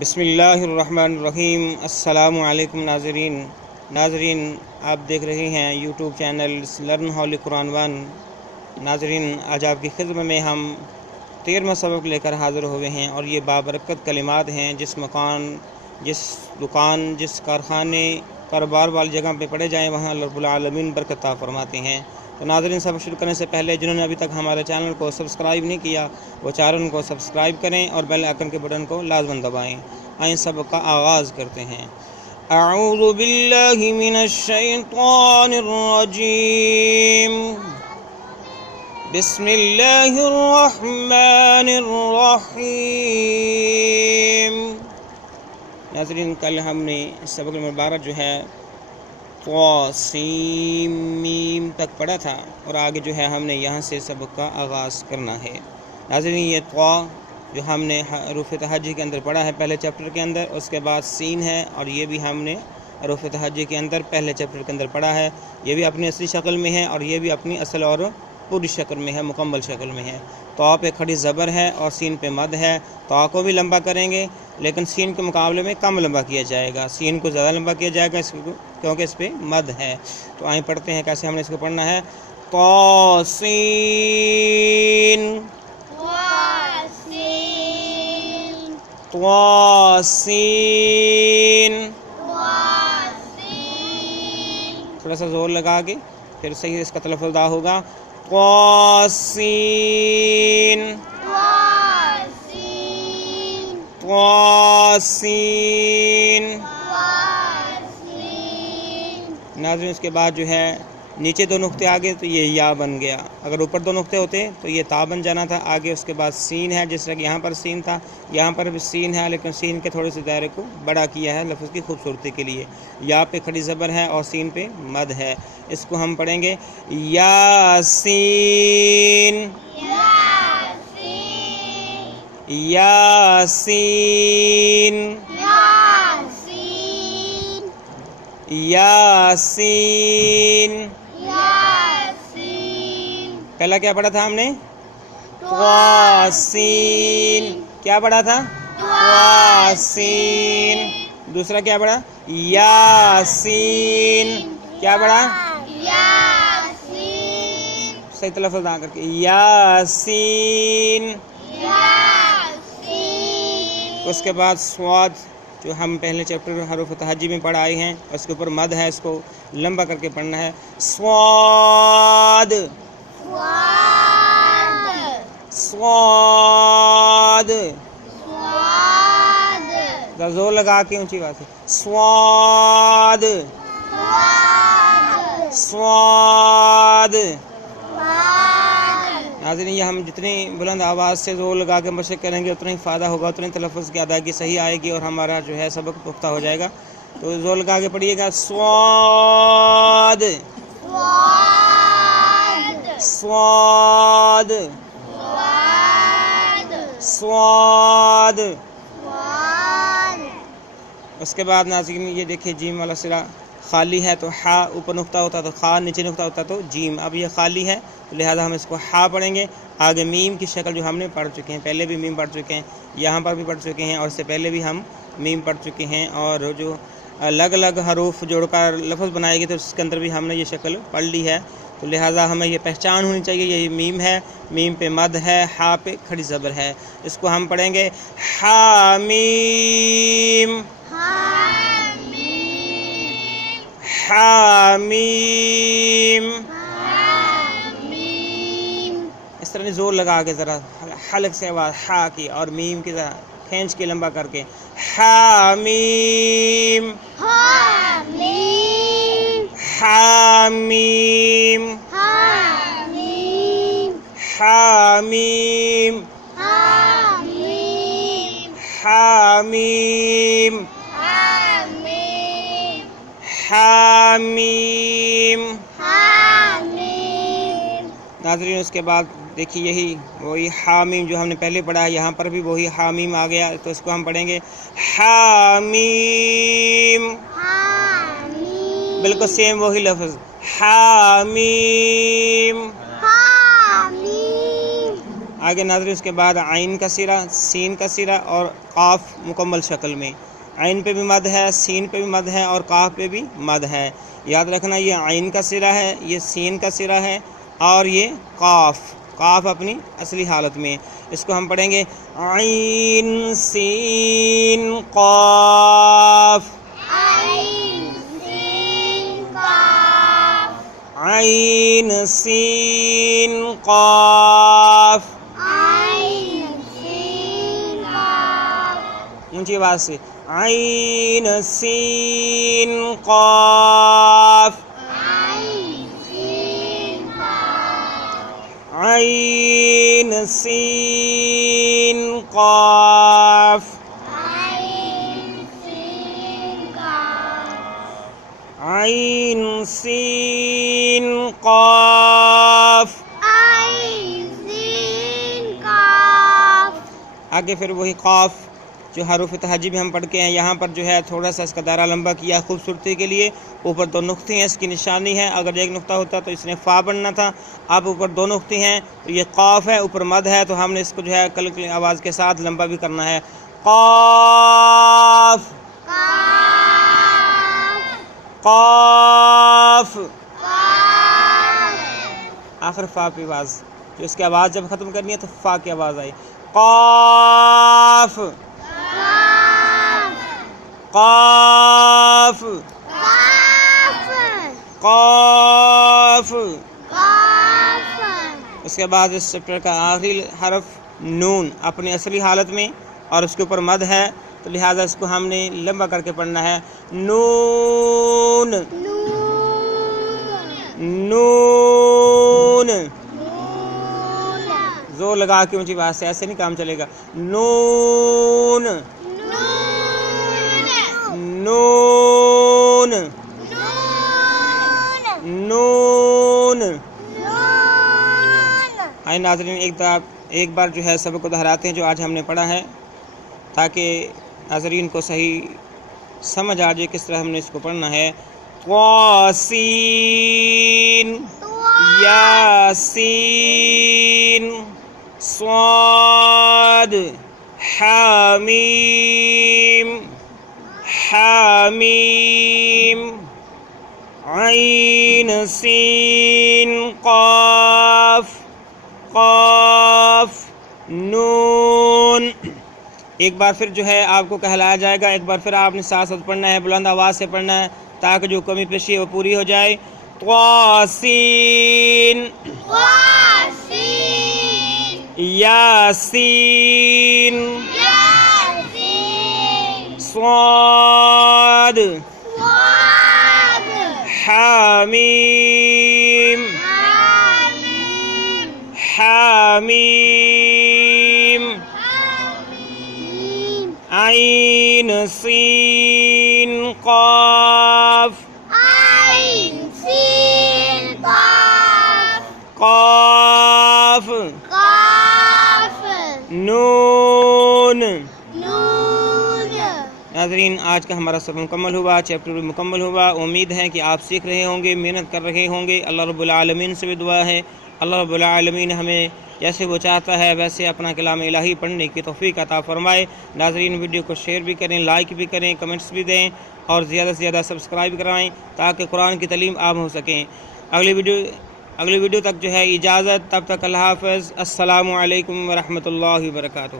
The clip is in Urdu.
بسم اللہ الرحمن الرحیم۔ السلام علیکم ناظرین آپ دیکھ رہے ہیں یوٹیوب چینل لرن ہولی قرآن ون۔ ناظرین آج آپ کی خدمت میں ہم 13واں سبق لے کر حاضر ہوئے ہیں، اور یہ بابرکت کلمات ہیں جس مکان، جس دکان، جس کارخانے، کاروبار والی جگہ پہ پڑھے جائیں وہاں رب العالمین برکت عطا فرماتے ہیں۔ تو ناظرین سبق شروع کرنے سے پہلے جنہوں نے ابھی تک ہمارے چینل کو سبسکرائب نہیں کیا وہ چینل کو سبسکرائب کریں اور بیل آئکن کے بٹن کو لازماً دبائیں۔ آئیں سبق کا آغاز کرتے ہیں۔ اعوذ باللہ من الشیطان الرجیم، بسم اللہ الرحمن الرحیم۔ ناظرین کل ہم نے سبق مبارک جو ہے سین میم تک پڑھا تھا، اور آگے جو ہے ہم نے یہاں سے سبق کا آغاز کرنا ہے۔ ناظرین یہ جو ہم نے حروف تہجی کے اندر پڑھا ہے پہلے چیپٹر کے اندر، اس کے بعد سین ہے، اور یہ بھی ہم نے حروف تہجی کے اندر پہلے چیپٹر کے اندر پڑھا ہے۔ یہ بھی اپنی اصلی شکل میں ہے اور یہ بھی اپنی اصل اور پوری شکل میں ہے، مکمل شکل میں ہے۔ تو پہ کھڑی زبر ہے اور سین پہ مد ہے، تو کو بھی لمبا کریں گے لیکن سین کے مقابلے میں کم لمبا کیا جائے گا، سین کو زیادہ لمبا کیا جائے گا کیونکہ اس پہ مد ہے۔ تو آئیں پڑھتے ہیں کیسے ہم نے اس کو پڑھنا ہے۔ طاسین طاسین، تھوڑا سا زور لگا کے پھر صحیح اس کا تلفظ ادا ہوگا۔ طاسین طاسین۔ ناظرین اس کے بعد جو ہے نیچے دو نقطے آگے تو یہ یا بن گیا، اگر اوپر دو نقطے ہوتے تو یہ تا بن جانا تھا۔ آگے اس کے بعد سین ہے، جس طرح کہ یہاں پر سین تھا یہاں پر بھی سین ہے، لیکن سین کے تھوڑے سے دائرے کو بڑا کیا ہے لفظ کی خوبصورتی کے لیے۔ یا پہ کھڑی زبر ہے اور سین پہ مد ہے۔ اس کو ہم پڑھیں گے یاسین یاسین یاسین۔ پہلا کیا پڑھا تھا ہم نے؟ طاسین۔ کیا پڑھا تھا؟ طاسین۔ دوسرا کیا پڑھا؟ یاسین۔ کیا پڑھا؟ صحیح تلفظ ادا کر کے یاسین۔ اس کے بعد سواد جو ہم پہلے چیپٹر حروف تہجی میں پڑھ آئے ہیں، اس کے اوپر مد ہے، اس کو لمبا کر کے پڑھنا ہے۔ سواد سواد، زور لگا کے اونچی بات ہے۔ سواد سواد۔ ناظرین یہ ہم جتنی بلند آواز سے زور لگا کے مشق کریں گے اتنا ہی فائدہ ہوگا، اتنے تلفظ کی ادائیگی صحیح آئے گی اور ہمارا جو ہے سبق پختہ ہو جائے گا۔ تو زور لگا کے پڑھیے گا۔ سواد سواد سواد۔ اس کے بعد ناظرین یہ دیکھیں جیم والا سرا خالی ہے، تو ہا اوپر نقطہ ہوتا تو خا، نیچے نقطہ ہوتا تو جیم۔ اب یہ خالی ہے تو لہذا ہم اس کو ہا پڑھیں گے۔ آگے میم کی شکل جو ہم نے پڑھ چکے ہیں، پہلے بھی میم پڑھ چکے ہیں، یہاں پر بھی پڑھ چکے ہیں، اور اس سے پہلے بھی ہم میم پڑھ چکے ہیں، اور جو الگ الگ حروف جوڑ کر لفظ بنائے گی تو اس کے اندر بھی ہم نے یہ شکل پڑھ لی ہے۔ تو لہٰذا ہمیں یہ پہچان ہونی چاہیے، یہ میم ہے، میم پہ مد ہے، ہا پہ کھڑی زبر ہے۔ اس کو ہم پڑھیں گے حامیم حامیم۔ اس طرح زور لگا کے ذرا حلق سے آواز ہا کی اور میم کی ذرا کھینچ کے لمبا کر کے حامیم حامیم حامیم حامیم حامیم۔ ناظرین اس کے بعد دیکھیے یہی وہی حامیم جو ہم نے پہلے پڑھا ہے، یہاں پر بھی وہی حامیم آ گیا، تو اس کو ہم پڑھیں گے حامیم، بالکل سیم وہی لفظ حامیم آگے ناظرین اس کے بعد عین کا سرا، سین کا سرا اور قاف مکمل شکل میں۔ عین پہ بھی مد ہے، سین پہ بھی مد ہے اور قاف پہ بھی مد ہے۔ یاد رکھنا یہ عین کا سرا ہے، یہ سین کا سرا ہے اور یہ قاف اپنی اصلی حالت میں۔ اس کو ہم پڑھیں گے عین سین قاف، عین سین قاف، اونچی آواز سے عین سین قاف، عین سین قاف، عین سین قاف۔ آگے پھر وہی قاف جو حروف تہجی بھی ہم پڑھ کے ہیں، یہاں پر جو ہے تھوڑا سا اس کا دائرہ لمبا کیا خوبصورتی کے لیے۔ اوپر 2 نقطے ہیں، اس کی نشانی ہے، اگر 1 نقطہ ہوتا تو اس نے فا بننا تھا۔ اب اوپر 2 نقطے ہیں تو یہ قاف ہے، اوپر مد ہے تو ہم نے اس کو جو ہے کلکلی آواز کے ساتھ لمبا بھی کرنا ہے۔ قاف، قاف، آخر فا پہ آواز، جو اس کی آواز جب ختم کرنی ہے تو فا کی آواز آئی۔ قاف، قاف، قاف۔ اس کے بعد اس چیپٹر کا آخری حرف نون اپنی اصلی حالت میں اور اس کے اوپر مد ہے، تو لہٰذا اس کو ہم نے لمبا کر کے پڑھنا ہے۔ نون، نون، زور لگا کے اونچی آواز سے، ایسے نہیں کام چلے گا۔ نون، نون، نون۔ آئے ناظرین ایک بار جو ہے سبق کو دہراتے ہیں جو آج ہم نے پڑھا ہے، تاکہ ناظرین کو صحیح سمجھ آ جائے کس طرح ہم نے اس کو پڑھنا ہے۔ طاسین، یاسین، صاد، حامیم، حامیم، عین سین قاف، قاف، نون۔ ایک بار پھر جو ہے آپ کو کہلایا جائے گا، ایک بار پھر آپ نے ساتھ ساتھ پڑھنا ہے، بلند آواز سے پڑھنا ہے تاکہ جو کمی پیشی ہے وہ پوری ہو جائے۔ طاسین، یاسین، صاد، حامیم، حامیم، عین سین قاف، قاف، نون۔ ناظرین آج کا ہمارا سبق مکمل ہوا، چیپٹر بھی مکمل ہوا۔ امید ہے کہ آپ سیکھ رہے ہوں گے، محنت کر رہے ہوں گے۔ اللہ رب العالمین سے بھی دعا ہے اللہ رب العالمین ہمیں جیسے وہ چاہتا ہے ویسے اپنا کلام الہی پڑھنے کی توفیق عطا فرمائے۔ ناظرین ویڈیو کو شیئر بھی کریں، لائک بھی کریں، کمنٹس بھی دیں اور زیادہ سے زیادہ سبسکرائب کروائیں تاکہ قرآن کی تعلیم عام ہو سکیں۔ اگلی ویڈیو تک جو ہے اجازت، تب تک اللہ حافظ۔ السلام علیکم ورحمۃ اللہ وبرکاتہ۔